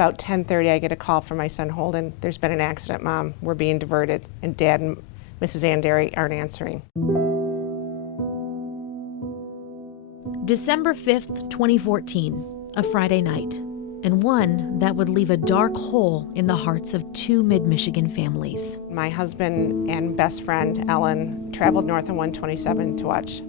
About 10:30, I get a call from my son Holden. There's been an accident, Mom. We're being diverted. And Dad and Mrs. Andary aren't answering. December 5th, 2014, a Friday night, and one that would leave a dark hole in the hearts of two Mid-Michigan families. My husband and best friend, Ellen, traveled north on 127 to watch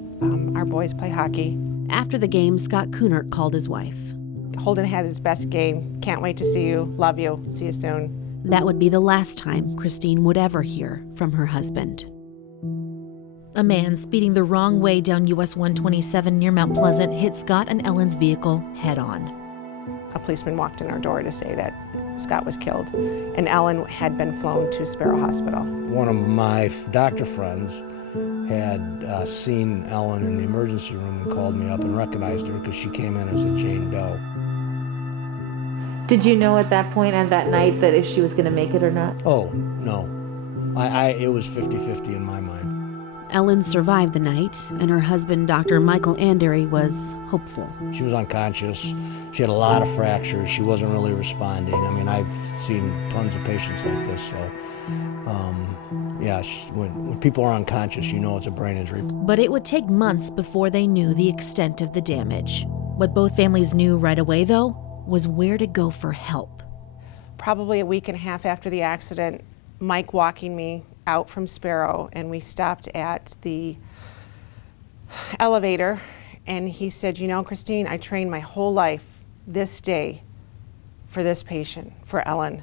our boys play hockey. After the game, Scott Kunert called his wife. Holden had his best game. Can't wait to see you. Love you. See you soon. That would be the last time Christine would ever hear from her husband. A man speeding the wrong way down US 127 near Mount Pleasant hit Scott and Ellen's vehicle head-on. A policeman walked in our door to say that Scott was killed, and Ellen had been flown to Sparrow Hospital. One of my doctor friends had seen Ellen in the emergency room and called me up and recognized her because she came in as a Jane Doe. Did you know at that point and that night that if she was going to make it or not? Oh, no. It was 50-50 in my mind. Ellen survived the night, and her husband, Dr. Michael Andary, was hopeful. She was unconscious. She had a lot of fractures. She wasn't really responding. I mean, I've seen tons of patients like this, so when people are unconscious, you know it's a brain injury. But it would take months before they knew the extent of the damage. What both families knew right away, though, was where to go for help. Probably a week and a half after the accident, Mike walking me out from Sparrow, and we stopped at the elevator, and he said, you know, Christine, I trained my whole life this day for this patient, for Ellen.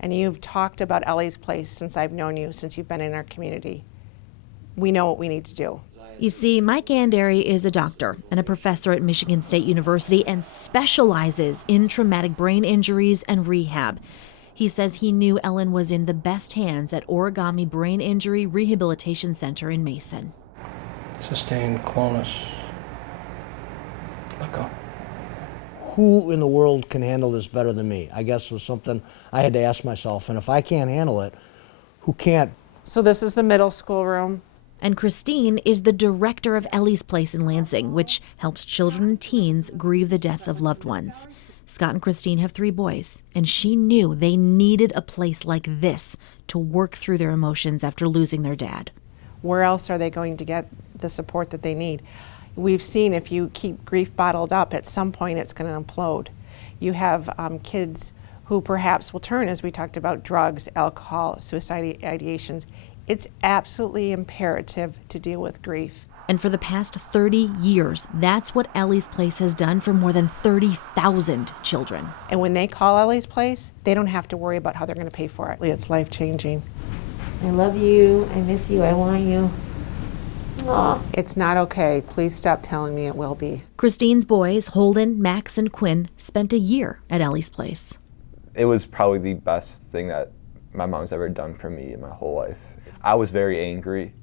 And you've talked about Ellie's Place since I've known you, since you've been in our community. We know what we need to do. You see, Mike Andary is a doctor and a professor at Michigan State University and specializes in traumatic brain injuries and rehab. He says he knew Ellen was in the best hands at Origami Brain Injury Rehabilitation Center in Mason. Sustained clonus. Let go. Who in the world can handle this better than me? I guess was something I had to ask myself. And if I can't handle it, who can't? So this is the middle school room. And Christine is the director of Ellie's Place in Lansing, which helps children and teens grieve the death of loved ones. Scott and Christine have 3 boys, and she knew they needed a place like this to work through their emotions after losing their dad. Where else are they going to get the support that they need? We've seen if you keep grief bottled up, at some point it's going to implode. You have kids who perhaps will turn, as we talked about, drugs, alcohol, suicide ideations. It's absolutely imperative to deal with grief. And for the past 30 years, that's what Ellie's Place has done for more than 30,000 children. And when they call Ellie's Place, they don't have to worry about how they're going to pay for it. It's life-changing. I love you. I miss you. I want you. Aww. It's not okay. Please stop telling me it will be. Christine's boys, Holden, Max, and Quinn, spent a year at Ellie's Place. It was probably the best thing that my mom's ever done for me in my whole life. I was very angry,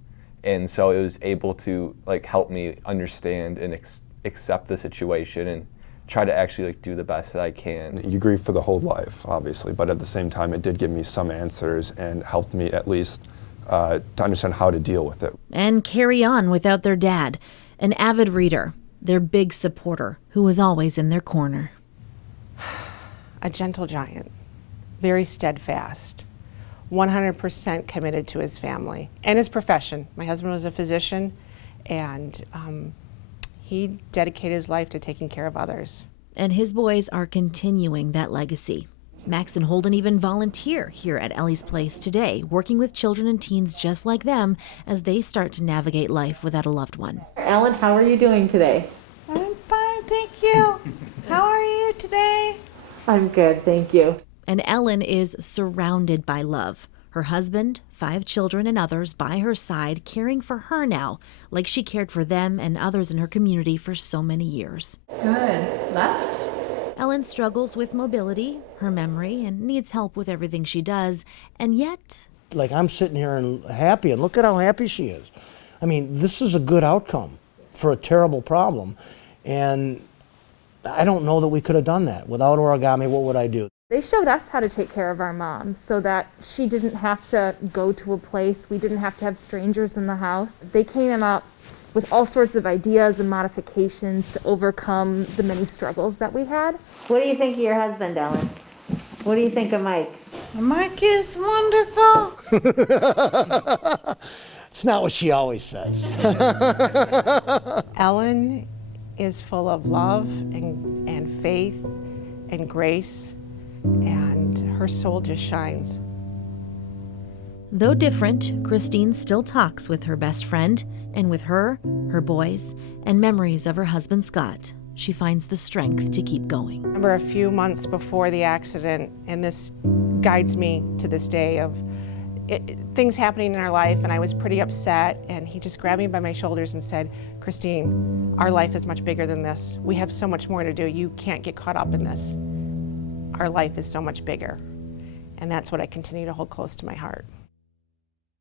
and so it was able to help me understand and accept the situation and try to actually do the best that I can. You grieve for the whole life, obviously, but at the same time, it did give me some answers and helped me at least to understand how to deal with it. And carry on without their dad, an avid reader, their big supporter, who was always in their corner. A gentle giant, very steadfast, 100% committed to his family and his profession. My husband was a physician, and he dedicated his life to taking care of others. And his boys are continuing that legacy. Max and Holden even volunteer here at Ellie's Place today, working with children and teens just like them as they start to navigate life without a loved one. Ellen, how are you doing today? I'm fine, thank you. How are you today? I'm good, thank you. And Ellen is surrounded by love. Her husband, 5 children, and others by her side, caring for her now, like she cared for them and others in her community for so many years. Good. Left? Ellen struggles with mobility, her memory, and needs help with everything she does, and yet... I'm sitting here and happy, and look at how happy she is. I mean, this is a good outcome for a terrible problem, and I don't know that we could have done that. Without Origami, what would I do? They showed us how to take care of our mom so that she didn't have to go to a place. We didn't have to have strangers in the house. They came up with all sorts of ideas and modifications to overcome the many struggles that we had. What do you think of your husband, Ellen? What do you think of Mike? Mike is wonderful. It's not what she always says. Ellen is full of love and faith and grace, and her soul just shines. Though different, Christine still talks with her best friend, and with her boys, and memories of her husband Scott, she finds the strength to keep going. I remember a few months before the accident, and this guides me to this day of things happening in our life, and I was pretty upset, and he just grabbed me by my shoulders and said, Christine, our life is much bigger than this. We have so much more to do. You can't get caught up in this. Our life is so much bigger. And that's what I continue to hold close to my heart.